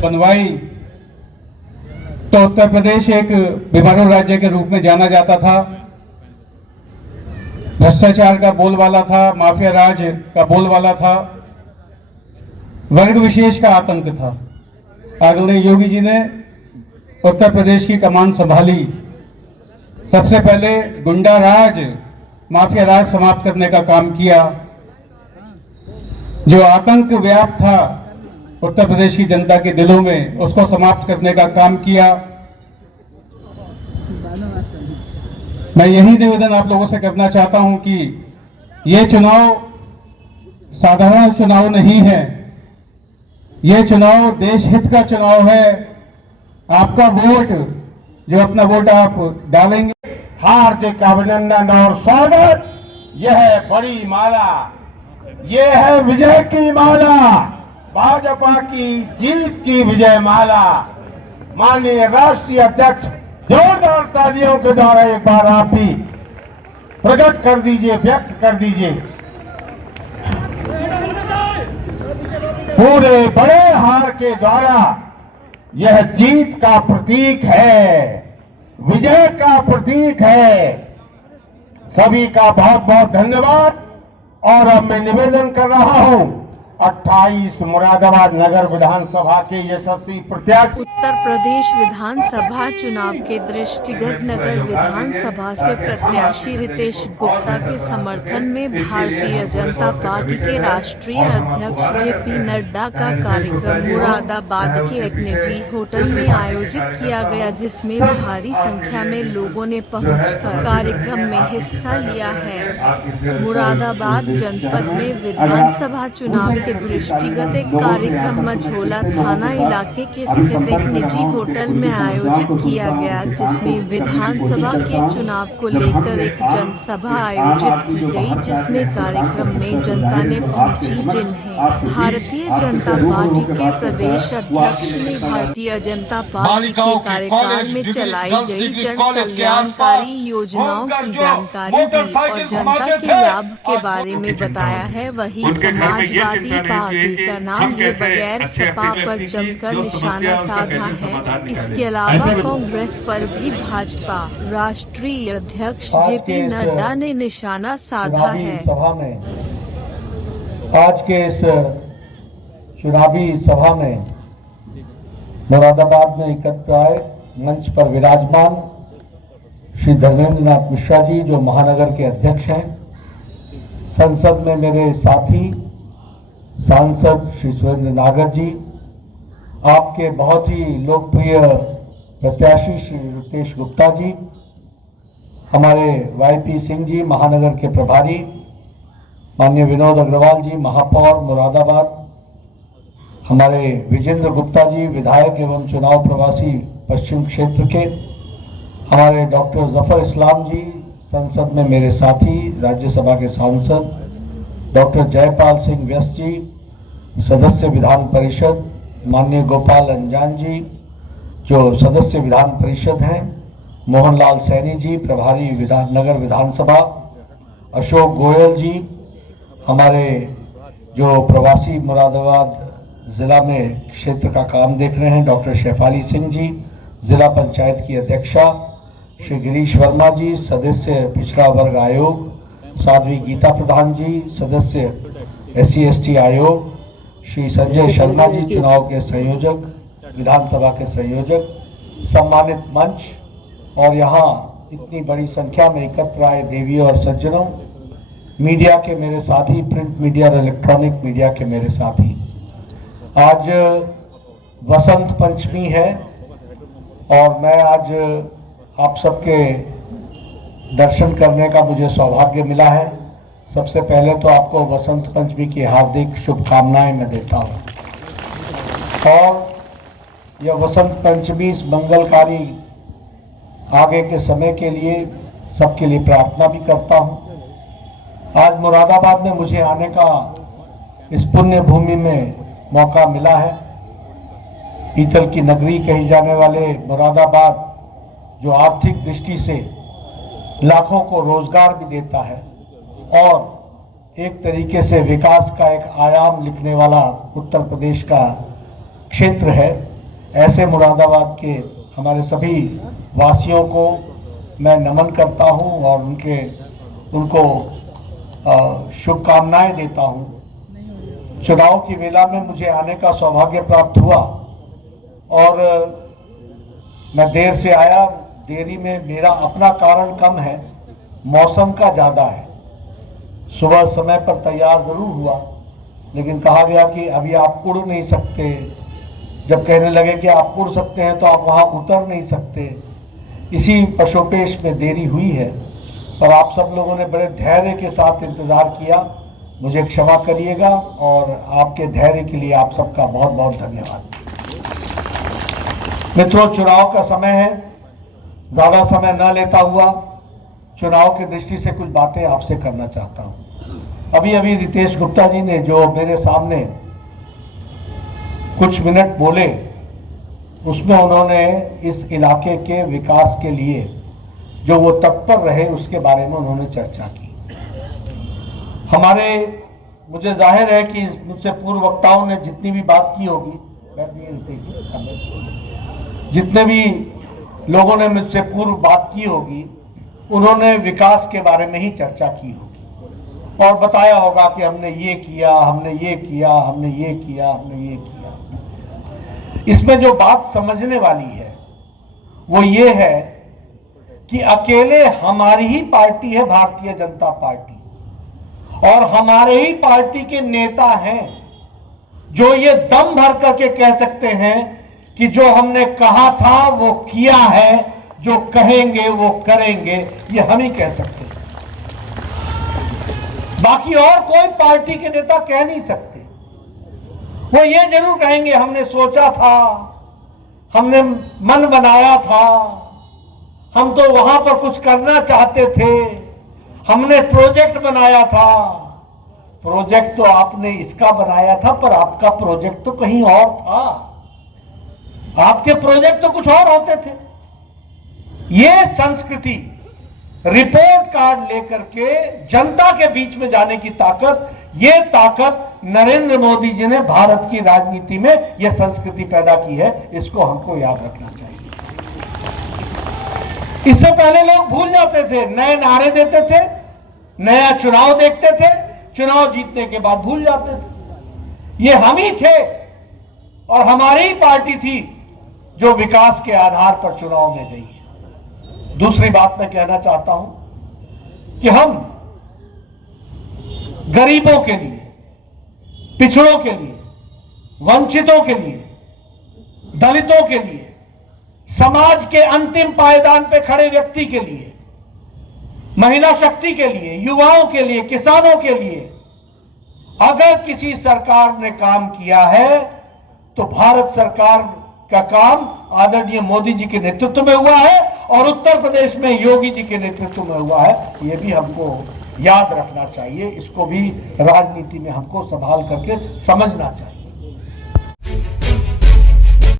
जब बनवाई तो उत्तर प्रदेश एक बीमारू राज्य के रूप में जाना जाता था। भ्रष्टाचार का बोलबाला था, माफिया राज का बोलबाला था, वर्ग विशेष का आतंक था। आदरणीय योगी जी ने उत्तर प्रदेश की कमान संभाली। सबसे पहले गुंडा राज, माफिया राज समाप्त करने का काम किया। जो आतंक व्याप्त था उत्तर प्रदेश की जनता के दिलों में, उसको समाप्त करने का काम किया। मैं यही निवेदन आप लोगों से करना चाहता हूं कि ये चुनाव साधारण चुनाव नहीं है, ये चुनाव देश हित का चुनाव है। आपका वोट, जो अपना वोट आप डालेंगे, हार्दिक अभिनंदन और स्वागत। यह बड़ी माला, यह है विजय की माला, भाजपा की जीत की विजय माला। माननीय राष्ट्रीय अध्यक्ष, जोरदार तालियों के द्वारा एक बार आप भी प्रकट कर दीजिए, व्यक्त कर दीजिए। पूरे बड़े हार के द्वारा यह जीत का प्रतीक है, विजय का प्रतीक है। सभी का बहुत बहुत धन्यवाद। और अब मैं निवेदन कर रहा हूं 28 मुरादाबाद नगर विधानसभा के यशस्वी प्रत्याशी। उत्तर प्रदेश विधानसभा चुनाव के दृष्टिगत नगर विधानसभा से प्रत्याशी रितेश गुप्ता के समर्थन में भारतीय जनता पार्टी के राष्ट्रीय अध्यक्ष जेपी नड्डा का कार्यक्रम मुरादाबाद के एक निजी होटल में आयोजित किया गया, जिसमें भारी संख्या में लोगों ने पहुंचकर कार्यक्रम में हिस्सा लिया है। मुरादाबाद जनपद में विधानसभा चुनाव के दृष्टिगत एक कार्यक्रम मझोला थाना इलाके के स्थित एक निजी होटल में आयोजित किया गया, जिसमें विधानसभा के चुनाव को लेकर एक जनसभा आयोजित की गई, जिसमें कार्यक्रम में जनता ने पहुंची, जिन्हें भारतीय जनता पार्टी के प्रदेश अध्यक्ष ने भारतीय जनता पार्टी के कार्यकाल में चलाई गई जन कल्याणकारी योजनाओं की जानकारी दी और जनता के लाभ के बारे में बताया है। वही समाजवादी पार्टी का नाम लिए बगैर सपा पर जमकर निशाना साधा है। इसके अलावा कांग्रेस पर भी भाजपा राष्ट्रीय अध्यक्ष जेपी नड्डा ने निशाना साधा है। सभा में, आज के इस चुनावी सभा में मुरादाबाद में एकत्र आए मंच पर विराजमान श्री धर्मेंद्र नाथ मिश्रा जी, जो महानगर के अध्यक्ष हैं, संसद में मेरे साथी सांसद श्री सुरेंद्र नागर जी, आपके बहुत ही लोकप्रिय प्रत्याशी श्री रितेश गुप्ता जी, हमारे वाईपी सिंह जी महानगर के प्रभारी, माननीय विनोद अग्रवाल जी महापौर मुरादाबाद, हमारे विजेंद्र गुप्ता जी विधायक एवं चुनाव प्रवासी पश्चिम क्षेत्र के, हमारे डॉक्टर जफर इस्लाम जी संसद में मेरे साथी राज्यसभा के सांसद, डॉक्टर जयपाल सिंह व्यस्त जी सदस्य विधान परिषद, माननीय गोपाल अंजान जी जो सदस्य विधान परिषद हैं, मोहनलाल सैनी जी प्रभारी नगर विधानसभा, अशोक गोयल जी हमारे जो प्रवासी मुरादाबाद जिला में क्षेत्र का काम देख रहे हैं, डॉक्टर शेफाली सिंह जी जिला पंचायत की अध्यक्षा, श्री गिरीश वर्मा जी सदस्य पिछड़ा वर्ग आयोग, साध्वी गीता प्रधान जी सदस्य SC/ST आयोग, श्री संजय शर्मा जी चुनाव के संयोजक, विधानसभा के संयोजक, सम्मानित मंच और यहाँ इतनी बड़ी संख्या में एकत्र आए देवी और सज्जनों, मीडिया के मेरे साथी, प्रिंट मीडिया और इलेक्ट्रॉनिक मीडिया के मेरे साथी, आज वसंत पंचमी है और मैं आज आप सबके दर्शन करने का मुझे सौभाग्य मिला है। सबसे पहले तो आपको वसंत पंचमी की हार्दिक शुभकामनाएं मैं देता हूं और यह वसंत पंचमी मंगलकारी आगे के समय के लिए सबके लिए प्रार्थना भी करता हूं। आज मुरादाबाद में मुझे आने का इस पुण्य भूमि में मौका मिला है। पीतल की नगरी कही जाने वाले मुरादाबाद जो आर्थिक दृष्टि से लाखों को रोजगार भी देता है और एक तरीके से विकास का एक आयाम लिखने वाला उत्तर प्रदेश का क्षेत्र है, ऐसे मुरादाबाद के हमारे सभी वासियों को मैं नमन करता हूं और उनको शुभकामनाएं देता हूं। चुनाव की वेला में मुझे आने का सौभाग्य प्राप्त हुआ और मैं देर से आया। देरी में मेरा अपना कारण कम है, मौसम का ज्यादा है। सुबह समय पर तैयार जरूर हुआ, लेकिन कहा गया कि अभी आप उड़ नहीं सकते। जब कहने लगे कि आप उड़ सकते हैं तो आप वहां उतर नहीं सकते। इसी पशोपेश में देरी हुई है, पर आप सब लोगों ने बड़े धैर्य के साथ इंतजार किया। मुझे क्षमा करिएगा और आपके धैर्य के लिए आप सबका बहुत बहुत धन्यवाद। मित्रों, चुनाव का समय है, ज्यादा समय न लेता हुआ चुनाव की दृष्टि से कुछ बातें आपसे करना चाहता हूं। अभी अभी रितेश गुप्ता जी ने जो मेरे सामने कुछ मिनट बोले, उसमें उन्होंने इस इलाके के विकास के लिए जो वो तत्पर रहे उसके बारे में उन्होंने चर्चा की। मुझे जाहिर है कि मुझसे पूर्व वक्ताओं ने जितनी भी बात की होगी, जितने भी लोगों ने मुझसे पूर्व बात की होगी, उन्होंने विकास के बारे में ही चर्चा की होगी और बताया होगा कि हमने ये किया, हमने ये किया, हमने ये किया, हमने ये किया। इसमें जो बात समझने वाली है वो ये है कि अकेले हमारी ही पार्टी है भारतीय जनता पार्टी, और हमारे ही पार्टी के नेता हैं जो ये दम भर करके कह सकते हैं कि जो हमने कहा था वो किया है, जो कहेंगे वो करेंगे। ये हम ही कह सकते हैं, बाकी और कोई पार्टी के नेता कह नहीं सकते। वो ये जरूर कहेंगे हमने सोचा था, हमने मन बनाया था, हम तो वहां पर कुछ करना चाहते थे, हमने प्रोजेक्ट बनाया था। प्रोजेक्ट तो आपने इसका बनाया था, पर आपका प्रोजेक्ट तो कहीं और था। आपके प्रोजेक्ट तो कुछ और होते थे। ये संस्कृति रिपोर्ट कार्ड लेकर के जनता के बीच में जाने की ताकत, ये ताकत नरेंद्र मोदी जी ने भारत की राजनीति में यह संस्कृति पैदा की है। इसको हमको याद रखना चाहिए। इससे पहले लोग भूल जाते थे, नए नारे देते थे, नया चुनाव देखते थे, चुनाव जीतने के बाद भूल जाते थे। ये हम ही थे और हमारी ही पार्टी थी जो विकास के आधार पर चुनाव में गई है। दूसरी बात मैं कहना चाहता हूं कि हम गरीबों के लिए, पिछड़ों के लिए, वंचितों के लिए, दलितों के लिए, समाज के अंतिम पायदान पे खड़े व्यक्ति के लिए, महिला शक्ति के लिए, युवाओं के लिए, किसानों के लिए अगर किसी सरकार ने काम किया है तो भारत सरकार का काम आदरणीय मोदी जी के नेतृत्व में हुआ है और उत्तर प्रदेश में योगी जी के नेतृत्व में हुआ है। यह भी हमको याद रखना चाहिए, इसको भी राजनीति में हमको संभाल करके समझना चाहिए।